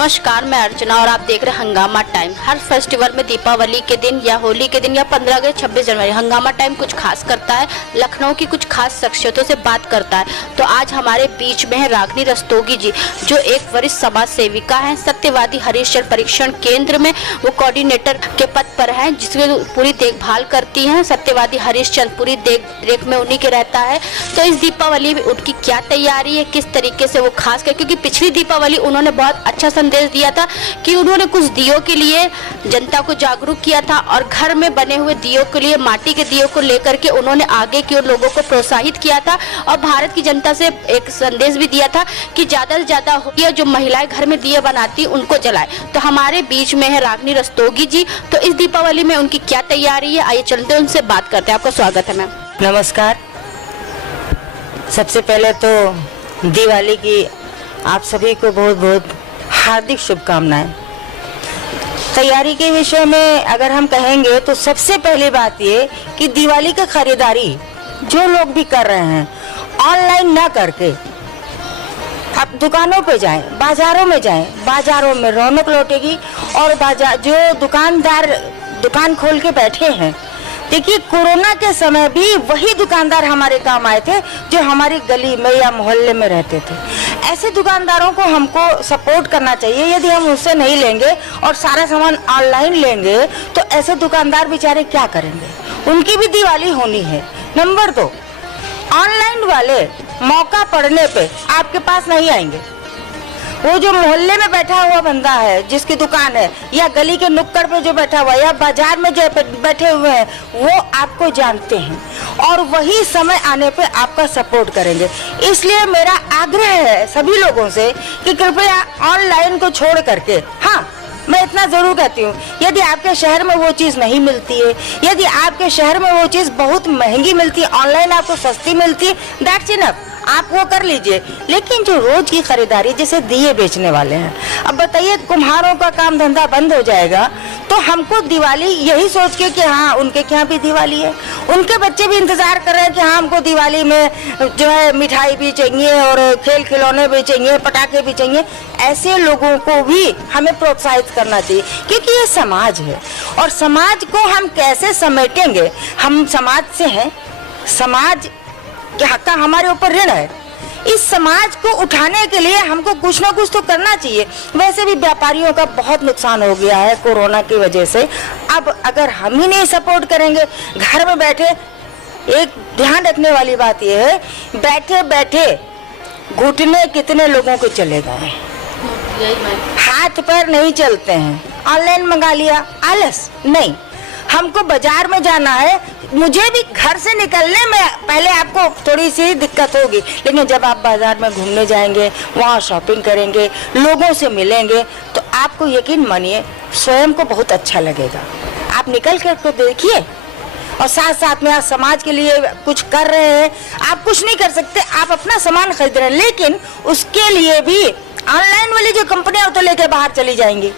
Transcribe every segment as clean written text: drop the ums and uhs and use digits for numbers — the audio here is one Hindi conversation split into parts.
नमस्कार, मैं अर्चना और आप देख रहे हैं हंगामा टाइम। हर फेस्टिवल में दीपावली के दिन या होली के दिन या 15 अगस्त 26 जनवरी हंगामा टाइम कुछ खास करता है, लखनऊ की कुछ खास शख्सियतों से बात करता है। तो आज हमारे बीच में है रागनी रस्तोगी जी, जो एक वरिष्ठ समाज सेविका हैं। सत्यवादी हरिश्चंद्र परीक्षण केंद्र में वो कोऑर्डिनेटर के पद पर हैं, जिसकी पूरी देखभाल करती हैं। सत्यवादी हरिश्चंद्र पूरी देख में उन्हीं के रहता है। तो इस दीपावली में उनकी क्या तैयारी है, किस तरीके से वो खास कर, क्योंकि पिछली दीपावली उन्होंने बहुत अच्छा संदेश दिया था कि उन्होंने कुछ दियों के लिए जनता को जागरूक किया था और घर में बने हुए दियों के लिए, माटी के दियों को लेकर के उन्होंने आगे की ओर लोगों को प्रोत्साहित किया था और भारत की जनता से एक संदेश भी दिया था कि ज्यादा से ज्यादा दिए जो महिलाएं घर में दिए बनाती उनको जलाए। तो हमारे बीच में है रागनी रस्तोगी जी। तो इस दीपावली में उनकी क्या तैयारी है, आइए चलते हैं उनसे बात करते हैं। आपका स्वागत है मैम। नमस्कार। सबसे पहले तो दिवाली की आप सभी को बहुत बहुत हार्दिक शुभकामनाएं। तैयारी के विषय में अगर हम कहेंगे तो सबसे पहली बात ये कि दिवाली की खरीदारी जो लोग भी कर रहे हैं ऑनलाइन ना करके आप दुकानों पे जाएं, बाजारों में जाएं। बाजारों में रौनक लौटेगी और बाजार जो दुकानदार दुकान खोल के बैठे हैं, देखिए कोरोना के समय भी वही दुकानदार हमारे काम आए थे जो हमारी गली में या मोहल्ले में रहते थे। ऐसे दुकानदारों को हमको सपोर्ट करना चाहिए। यदि हम उससे नहीं लेंगे और सारा सामान ऑनलाइन लेंगे तो ऐसे दुकानदार बेचारे क्या करेंगे, उनकी भी दिवाली होनी है। नंबर 2, ऑनलाइन वाले मौका पड़ने पे आपके पास नहीं आएंगे। वो जो मोहल्ले में बैठा हुआ बंदा है, जिसकी दुकान है, या गली के नुक्कड़ पे जो बैठा हुआ है, या बाजार में जो बैठे हुए हैं, वो आपको जानते हैं और वही समय आने पे आपका सपोर्ट करेंगे। इसलिए मेरा आग्रह है सभी लोगों से कि कृपया ऑनलाइन को छोड़ करके, हाँ मैं इतना जरूर कहती हूँ, यदि आपके शहर में वो चीज़ नहीं मिलती है, यदि आपके शहर में वो चीज़ बहुत महंगी मिलती है, ऑनलाइन आपको सस्ती मिलती है, दैट्स इनफ, आप वो कर लीजिए। लेकिन जो रोज की खरीदारी, जैसे दिए बेचने वाले हैं, अब बताइए कुम्हारों का काम धंधा बंद हो जाएगा तो हमको दिवाली यही सोच के कि हाँ उनके यहाँ भी दिवाली है, उनके बच्चे भी इंतजार कर रहे हैं कि हाँ हमको दिवाली में जो है मिठाई भी चाहिए और खेल खिलौने भी चाहिए, पटाखे भी चाहिए। ऐसे लोगों को भी हमें प्रोत्साहित करना चाहिए, क्योंकि ये समाज है और समाज को हम कैसे समेटेंगे। हम समाज से हैं, समाज का हमारे ऊपर ऋण है। इस समाज को उठाने के लिए हमको कुछ ना कुछ तो करना चाहिए। वैसे भी व्यापारियों का बहुत नुकसान हो गया है कोरोना की वजह से। अब अगर हम ही नहीं सपोर्ट करेंगे, घर में बैठे, एक ध्यान रखने वाली बात यह है, बैठे बैठे घुटने कितने लोगों के चले गए, हाथ पैर नहीं चलते हैं। ऑनलाइन मंगा लिया, आलस नहीं, हमको बाजार में जाना है, मुझे भी घर से निकलने में पहले आपको थोड़ी सी दिक्कत होगी, लेकिन जब आप बाजार में घूमने जाएंगे, वहाँ शॉपिंग करेंगे, लोगों से मिलेंगे, तो आपको यकीन मानिए स्वयं को बहुत अच्छा लगेगा। आप निकल कर तो देखिए और साथ साथ में आप समाज के लिए कुछ कर रहे हैं। आप कुछ नहीं कर सकते, आप अपना सामान खरीद रहे हैं, लेकिन उसके लिए भी ऑनलाइन वाली जो कंपनियां तो लेकर बाहर चली जाएंगी।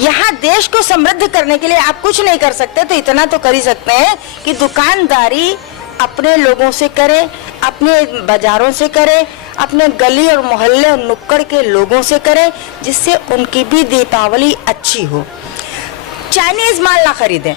यहाँ देश को समृद्ध करने के लिए आप कुछ नहीं कर सकते, तो इतना तो कर ही सकते हैं कि दुकानदारी अपने लोगों से करें, अपने बाजारों से करें, अपने गली और मोहल्ले और नुक्कड़ के लोगों से करें, जिससे उनकी भी दीपावली अच्छी हो। चाइनीज माल ना खरीदें।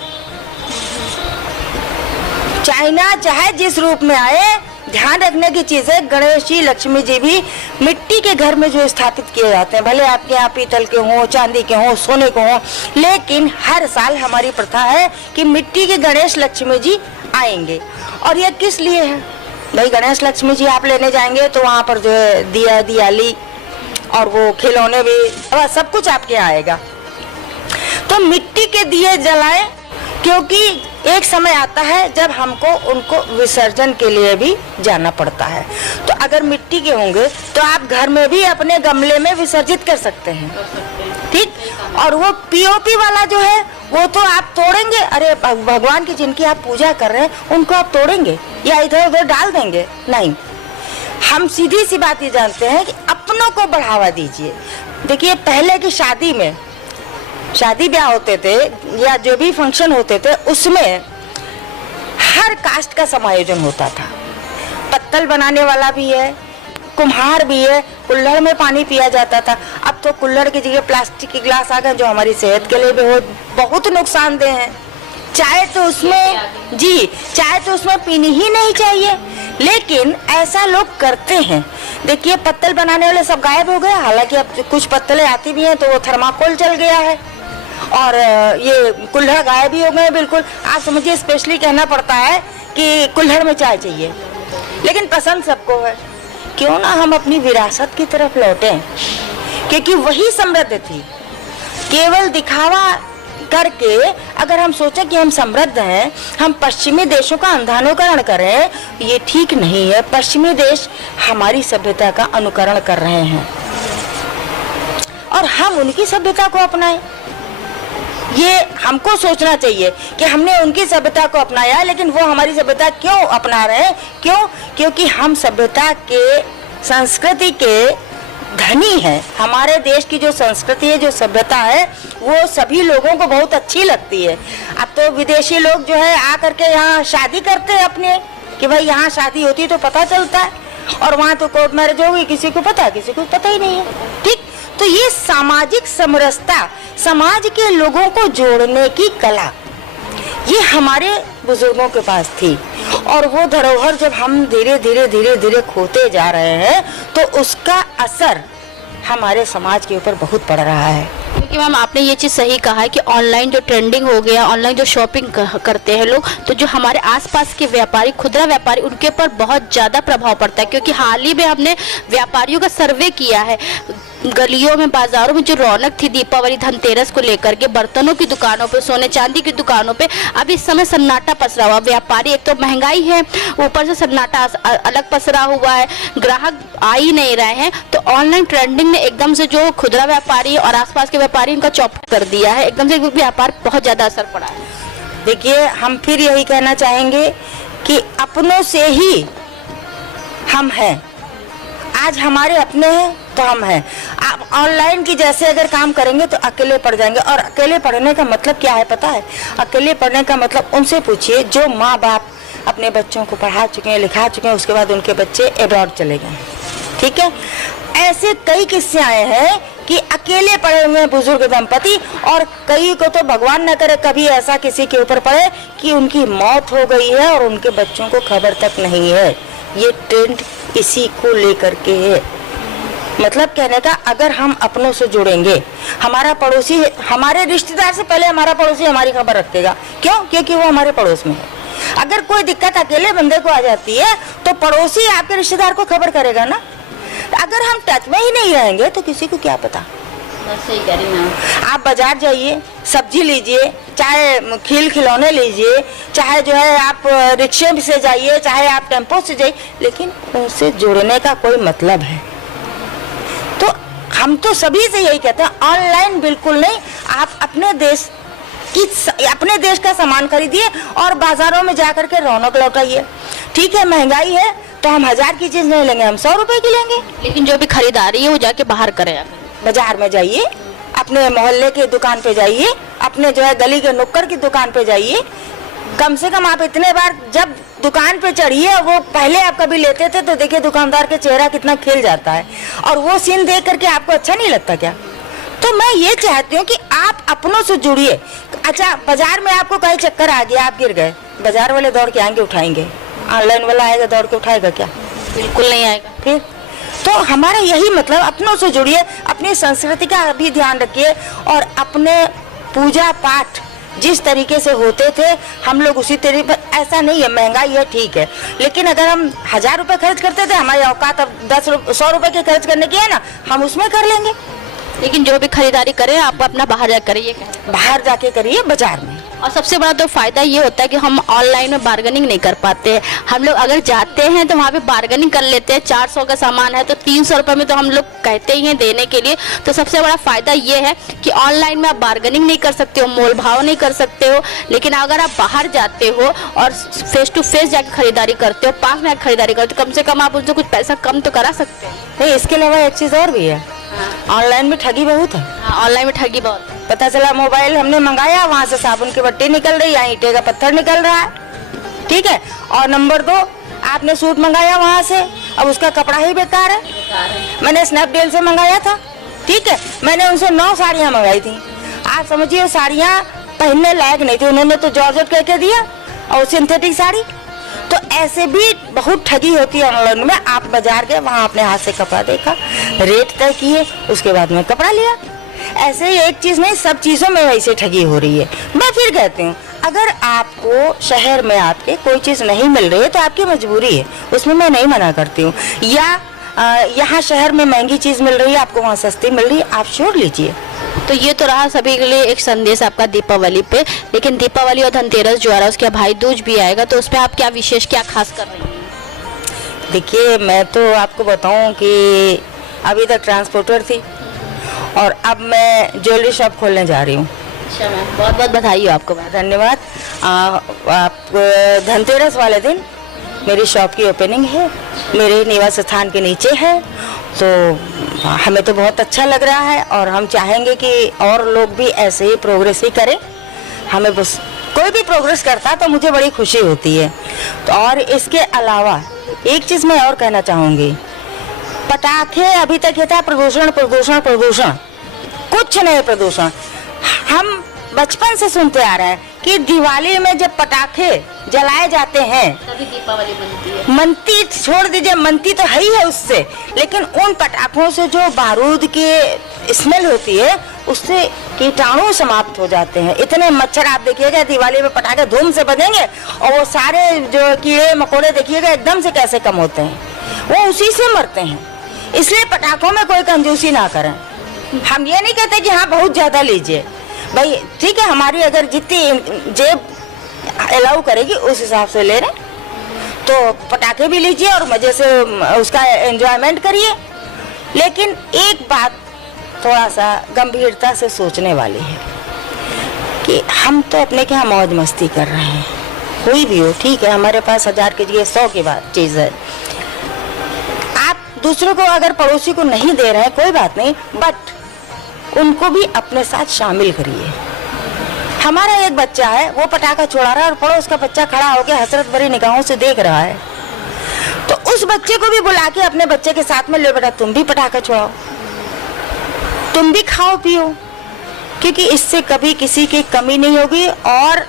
चाइना चाहे जिस रूप में आए, ध्यान रखने की चीज है, गणेश जी, लक्ष्मी जी भी मिट्टी के घर में जो स्थापित किए जाते हैं, भले आपके यहाँ पीतल के हों, चांदी के हों, सोने के हों, लेकिन हर साल हमारी प्रथा है कि मिट्टी के गणेश लक्ष्मी जी आएंगे। और यह किस लिए है भाई? गणेश लक्ष्मी जी आप लेने जाएंगे तो वहाँ पर जो है दिया दियाली और वो खिलौने भी, सब कुछ आपके यहाँ आएगा। तो मिट्टी के दिए जलाएं, क्योंकि एक समय आता है जब हमको उनको विसर्जन के लिए भी जाना पड़ता है। तो अगर मिट्टी के होंगे तो आप घर में भी अपने गमले में विसर्जित कर सकते हैं, ठीक। और वो पीओपी वाला जो है वो तो आप तोड़ेंगे, अरे भगवान की जिनकी आप पूजा कर रहे हैं उनको आप तोड़ेंगे या इधर उधर डाल देंगे? नहीं, हम सीधी सी बात ये जानते हैं कि अपनों को बढ़ावा दीजिए। देखिए पहले की शादी में, शादी ब्याह होते थे या जो भी फंक्शन होते थे, उसमें हर कास्ट का समायोजन होता था। पत्तल बनाने वाला भी है, कुम्हार भी है, कुल्हड़ में पानी पिया जाता था। अब तो कुल्हड़ की जगह प्लास्टिक के गिलास आ गए जो हमारी सेहत के लिए भी बहुत नुकसानदेह है। चाय तो उसमें पीनी ही नहीं चाहिए, लेकिन ऐसा लोग करते हैं। देखिए पत्तल बनाने वाले सब गायब हो गए, हालांकि अब कुछ पत्तलें आती भी हैं तो वो थर्माकोल चल गया है और ये कुल्हड़ गायब ही हो गए बिल्कुल। आप समझिए स्पेशली कहना पड़ता है कि कुल्हड़ में चाय चाहिए, लेकिन पसंद सबको है। क्यों ना हम अपनी विरासत की तरफ लौटें, क्योंकि वही समृद्ध थी। केवल दिखावा करके अगर हम सोचें कि हम समृद्ध हैं, हम पश्चिमी देशों का अंधानुकरण करें, ये ठीक नहीं है। पश्चिमी देश हमारी सभ्यता का अनुकरण कर रहे हैं और हम उनकी सभ्यता को अपनाएं। ये हमको सोचना चाहिए कि हमने उनकी सभ्यता को अपनाया, लेकिन वो हमारी सभ्यता क्यों अपना रहे हैं? क्यों? क्योंकि हम सभ्यता के, संस्कृति के धनी है। हमारे देश की जो संस्कृति है, जो सभ्यता है, वो सभी लोगों को बहुत अच्छी लगती है। अब तो विदेशी लोग जो है आकर के यहाँ शादी करते हैं अपने, कि भाई यहाँ शादी होती तो पता चलता है, और वहाँ तो कोर्ट मैरिज होगी, किसी को पता ही नहीं है। ठीक, तो ये सामाजिक समरसता, समाज के लोगों को जोड़ने की कला, ये हमारे बुजुर्गों के पास थी। और वो धरोहर जब हम धीरे धीरे खोते जा रहे हैं, तो उसका असर हमारे समाज के ऊपर बहुत पड़ रहा है। क्योंकि मैम आपने ये चीज़ सही कहा है कि ऑनलाइन जो ट्रेंडिंग हो गया, ऑनलाइन जो शॉपिंग करते हैं लोग, तो जो हमारे आसपास के व्यापारी, खुदरा व्यापारी, उनके ऊपर बहुत ज़्यादा प्रभाव पड़ता है। क्योंकि हाल ही में हमने व्यापारियों का सर्वे किया है, गलियों में, बाजारों में जो रौनक थी दीपावली, धनतेरस को लेकर के, बर्तनों की दुकानों पे, सोने चांदी की दुकानों पे अब इस समय सन्नाटा पसरा हुआ। व्यापारी, एक तो महंगाई है, ऊपर से सन्नाटा अलग पसरा हुआ है, ग्राहक आ ही नहीं रहे हैं। तो ऑनलाइन ट्रेंडिंग ने एकदम से जो खुदरा व्यापारी और आसपास के व्यापारी, उनका चौपट कर दिया है, एकदम से व्यापार बहुत ज़्यादा असर पड़ा है। देखिए, हम फिर यही कहना चाहेंगे कि अपनों से ही हम हैं। आज हमारे अपने हैं तो हम हैं। आप ऑनलाइन की जैसे अगर काम करेंगे तो अकेले पड़ जाएंगे। और अकेले पढ़ने का मतलब क्या है पता है? अकेले पढ़ने का मतलब उनसे पूछिए जो माँ बाप अपने बच्चों को पढ़ा चुके हैं, लिखा चुके हैं, उसके बाद उनके बच्चे अब्रॉड चले गए। ठीक है, ऐसे कई किस्से आए हैं कि अकेले पड़े हुए बुजुर्ग दंपति, और कई को तो भगवान न करे कभी ऐसा किसी के ऊपर पड़े कि उनकी मौत हो गई है और उनके बच्चों को खबर तक नहीं है। ये ट्रेंड इसी को लेकर के है। मतलब कहने का, अगर हम अपनों से जुड़ेंगे, हमारा पड़ोसी, हमारे रिश्तेदार से पहले हमारा पड़ोसी हमारी खबर रखेगा। क्यों? क्योंकि वो हमारे पड़ोस में है। अगर कोई दिक्कत अकेले बंदे को आ जाती है तो पड़ोसी आपके रिश्तेदार को खबर करेगा ना। अगर हम टच में ही नहीं रहेंगे तो किसी को क्या पता। सही कह रही हैं आप बाजार जाइए, सब्जी लीजिए, चाहे खिलौने लीजिए, चाहे जो है आप रिक्शे से जाइए, चाहे आप टेम्पो से जाइए, लेकिन उनसे जुड़ने का कोई मतलब है? तो हम तो सभी से यही कहते हैं, ऑनलाइन बिल्कुल नहीं। आप अपने देश का सामान खरीदिए और बाजारों में जाकर के रौनक लौटाइए। ठीक है, महंगाई है तो हम 1000 की चीज नहीं लेंगे, हम 100 रुपए की लेंगे। लेकिन जो भी खरीदारी है वो जाके बाहर करें। बाजार में जाइए, अपने मोहल्ले की दुकान पे जाइए, अपने जो है गली के नुक्कड़ की दुकान पे जाइए। कम से कम आप इतने बार जब दुकान पे चढ़िए, वो पहले आप कभी लेते थे तो देखिए दुकानदार के चेहरा कितना खिल जाता है, और वो सीन देख करके आपको अच्छा नहीं लगता क्या? तो मैं ये चाहती हूँ कि आप अपनों से जुड़िए। अच्छा, बाजार में आपको कहीं चक्कर आ गया, आप गिर गए, बाजार वाले दौड़ के आएंगे उठाएंगे, ऑनलाइन वाला आएगा दौड़ के उठाएगा क्या? बिल्कुल नहीं आएगा। फिर तो हमारा यही मतलब, अपनों से जुड़िए, अपनी संस्कृति का भी ध्यान रखिए, और अपने पूजा पाठ जिस तरीके से होते थे हम लोग उसी तरीके। ऐसा नहीं है, महंगाई है ठीक है, लेकिन अगर हम 1000 रुपए खर्च करते थे, हमारी औकात अब 100 रुपए के खर्च करने की है ना, हम उसमें कर लेंगे। लेकिन जो भी खरीदारी करें आप अपना बाहर जाकर करिए, बाहर जाके करिए, बाजार में। और सबसे बड़ा तो फायदा ये होता है कि हम ऑनलाइन में बार्गेनिंग नहीं कर पाते हैं। हम लोग अगर जाते हैं तो वहाँ पे बार्गेनिंग कर लेते हैं। 400 का सामान है तो 300 रुपये में तो हम लोग कहते ही हैं देने के लिए। तो सबसे बड़ा फायदा ये है कि ऑनलाइन में आप बार्गेनिंग नहीं कर सकते हो, मोल भाव नहीं कर सकते हो। लेकिन अगर आप बाहर जाते हो और फेस टू फेस जाकर खरीदारी करते हो, पास में आकर खरीदारी करते हो, कम से कम आप उनसे कुछ पैसा कम तो करा सकते हैं। नहीं, इसके अलावा एक चीज़ और भी है, ऑनलाइन में ठगी बहुत है। ऑनलाइन में ठगी बहुत है। पता चला मोबाइल हमने मंगाया, वहाँ से साबुन की बट्टी निकल रही है, ईंटे का पत्थर निकल रहा है। ठीक है, और नंबर 2, आपने सूट मंगाया वहाँ से, अब उसका कपड़ा ही बेकार है। मैंने स्नैपडील से मंगाया था, ठीक है, मैंने उनसे 9 साड़ियाँ मंगाई थी। आप समझिए साड़ियाँ पहनने लायक नहीं थी, उन्होंने तो जॉर्जेट कह के दिया और सिंथेटिक साड़ी। तो ऐसे भी बहुत ठगी होती है ऑनलाइन में। आप बाजार गए, वहाँ अपने हाथ से कपड़ा देखा, रेट तय किए, उसके बाद में कपड़ा लिया। ऐसे ही एक चीज़ नहीं, सब चीज़ों में वैसे ठगी हो रही है। मैं फिर कहती हूँ, अगर आपको शहर में आपके कोई चीज़ नहीं मिल रही है तो आपकी मजबूरी है, उसमें मैं नहीं मना करती हूँ। या यहाँ शहर में महंगी चीज़ मिल रही है, आपको वहाँ सस्ती मिल रही है, आप छोड़ लीजिए। तो ये तो रहा सभी के लिए एक संदेश आपका दीपावली पे, लेकिन दीपावली और धनतेरस जो आ रहा है उसके भाई दूज भी आएगा, तो उस पर आप क्या विशेष, क्या खास कर रही हैं? देखिए, मैं तो आपको बताऊं कि अभी तक ट्रांसपोर्टर थी और अब मैं ज्वेलरी शॉप खोलने जा रही हूँ। अच्छा मैम, बहुत बहुत बधाई हो आपको। धन्यवाद। आप धनतेरस वाले दिन मेरी शॉप की ओपनिंग है, मेरे निवास स्थान के नीचे है, तो हमें तो बहुत अच्छा लग रहा है और हम चाहेंगे कि और लोग भी ऐसे ही प्रोग्रेस ही करें। हमें बस कोई भी प्रोग्रेस करता तो मुझे बड़ी खुशी होती है। तो और इसके अलावा एक चीज़ मैं और कहना चाहूँगी, पटाखे अभी तक ये था प्रदूषण प्रदूषण प्रदूषण, कुछ नहीं प्रदूषण। हम बचपन से सुनते आ रहे हैं कि दिवाली में जब पटाखे जलाए जाते हैं तभी दीपावली बनती है। मनती छोड़ दीजिए, मनती तो है ही है उससे, लेकिन उन पटाखों से जो बारूद की स्मेल होती है उससे कीटाणु समाप्त हो जाते हैं। इतने मच्छर आप देखिएगा दिवाली में पटाखे धूम से बजेंगे और वो सारे जो कीड़े मकोड़े देखिएगा एकदम से कैसे कम होते हैं, वो उसी से मरते हैं। इसलिए पटाखों में कोई कंजूसी ना करें। हम ये नहीं कहते कि हाँ बहुत ज़्यादा लीजिए, भाई ठीक है, हमारी अगर जितनी जेब अलाउ करेगी उस हिसाब से ले रहे, तो पटाखे भी लीजिए और मज़े से उसका एंजॉयमेंट करिए। लेकिन एक बात थोड़ा सा गंभीरता से सोचने वाली है कि हम तो अपने के यहाँ मौज मस्ती कर रहे हैं, कोई भी हो, ठीक है, हमारे पास 1000 की जगह 100 की बात चीज़ है। आप दूसरों को अगर पड़ोसी को नहीं दे रहे हैं कोई बात नहीं, बट उनको भी अपने साथ शामिल करिए। हमारा एक बच्चा है, वो पटाखा छुड़ा रहा है और पड़ोस का बच्चा खड़ा होकर हसरत भरी निगाहों से देख रहा है, तो उस बच्चे को भी बुला के अपने बच्चे के साथ में ले, बेटा तुम भी पटाखा छुड़ाओ, तुम भी खाओ पियो, क्योंकि इससे कभी किसी की कमी नहीं होगी और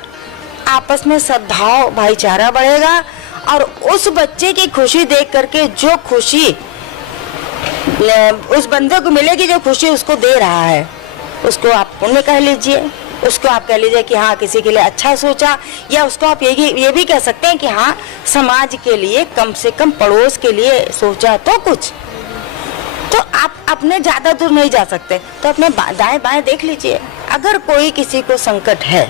आपस में सद्भाव भाईचारा बढ़ेगा। और उस बच्चे की खुशी देख करके जो खुशी उस बंदे को मिलेगी, जो खुशी उसको दे रहा है, उसको आप पुण्य कह लीजिए, उसको आप कह लीजिए कि हाँ किसी के लिए अच्छा सोचा, या उसको आप ये भी कह सकते हैं कि हाँ समाज के लिए, कम से कम पड़ोस के लिए सोचा तो कुछ। तो आप अपने ज़्यादा दूर नहीं जा सकते, तो अपने दाएं बाएं देख लीजिए। अगर कोई किसी को संकट है,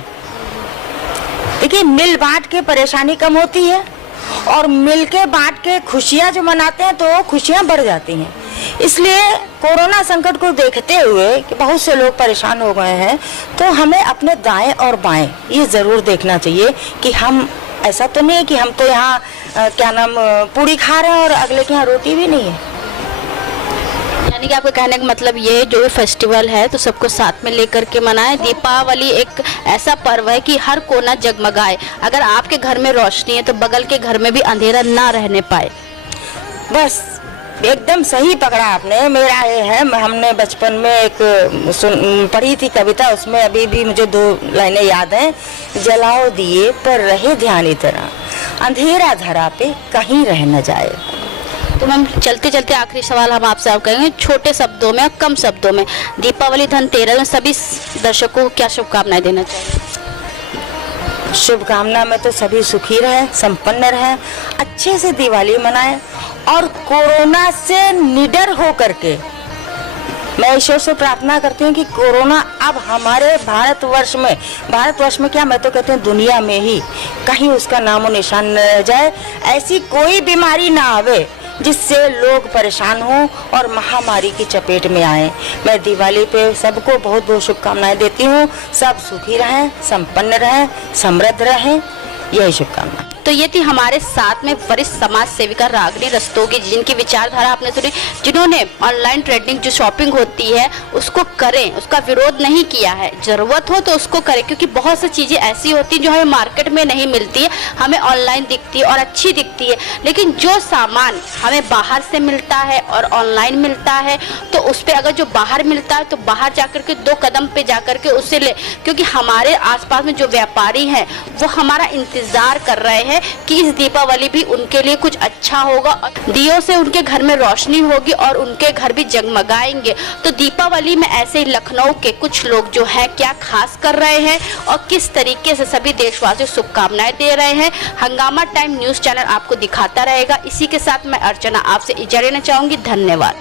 देखिए मिल बांट के परेशानी कम होती है और मिल के बांट के खुशियाँ जो मनाते हैं तो खुशियाँ बढ़ जाती हैं। इसलिए कोरोना संकट को देखते हुए कि बहुत से लोग परेशान हो गए हैं, तो हमें अपने दाएं और बाएं ये ज़रूर देखना चाहिए कि हम, ऐसा तो नहीं है कि हम तो यहाँ क्या नाम पूड़ी खा रहे हैं और अगले के यहाँ रोटी भी नहीं है। यानी कि आपके कहने का मतलब ये है, जो भी फेस्टिवल है तो सबको साथ में लेकर के मनाएं। दीपावली एक ऐसा पर्व है कि हर कोना जगमगाए। अगर आपके घर में रोशनी है तो बगल के घर में भी अंधेरा ना रहने पाए। बस एकदम सही पकड़ा आपने। मेरा ये है, हमने बचपन में एक पढ़ी थी कविता, उसमें अभी भी मुझे 2 लाइनें याद हैं। जलाओ दिए पर रहे ध्यान इतना, अंधेरा धरा पे कहीं रह न जाए। तो मैम चलते चलते आखिरी सवाल हम आपसे आप कहेंगे, छोटे शब्दों में और कम शब्दों में दीपावली धनतेरस में सभी दर्शकों को क्या शुभकामनाएं देना चाहिए? शुभकामना में तो सभी सुखी रहें, संपन्न रहें, अच्छे से दिवाली मनाएं और कोरोना से निडर हो करके मैं ईश्वर से प्रार्थना करती हूँ कि कोरोना अब हमारे भारतवर्ष में क्या, मैं तो कहती हूँ दुनिया में ही कहीं उसका नामो निशान न रह जाए। ऐसी कोई बीमारी ना आवे जिससे लोग परेशान हों और महामारी की चपेट में आए। मैं दिवाली पे सबको बहुत बहुत शुभकामनाएं देती हूँ। सब सुखी रहें, संपन्न रहें, समृद्ध रहें, यही शुभकामना। तो ये थी हमारे साथ में वरिष्ठ समाज सेविका रागिनी रस्तोगी, जिनकी विचारधारा आपने सुनी, जिन्होंने ऑनलाइन ट्रेडिंग जो शॉपिंग होती है उसको करें, उसका विरोध नहीं किया है, जरूरत हो तो उसको करें, क्योंकि बहुत सी चीज़ें ऐसी होती हैं जो हमें मार्केट में नहीं मिलती है, हमें ऑनलाइन दिखती है और अच्छी दिखती है, लेकिन जो सामान हमें बाहर से मिलता है और ऑनलाइन मिलता है तो उस पर अगर जो बाहर मिलता है तो बाहर जाकर के 2 कदम पे जाकर के उससे ले, क्योंकि हमारे आसपास में जो व्यापारी हैं वो हमारा इंतजार कर रहे हैं कि इस दीपावली भी उनके लिए कुछ अच्छा होगा, दियों से उनके घर में रोशनी होगी और उनके घर भी जगमगाएंगे। तो दीपावली में ऐसे ही लखनऊ के कुछ लोग जो है क्या खास कर रहे हैं और किस तरीके से सभी देशवासियों को शुभकामनाएं दे रहे हैं, हंगामा टाइम न्यूज चैनल आपको दिखाता रहेगा। इसी के साथ मैं अर्चना आपसे इजाजत लेना चाहूंगी। धन्यवाद।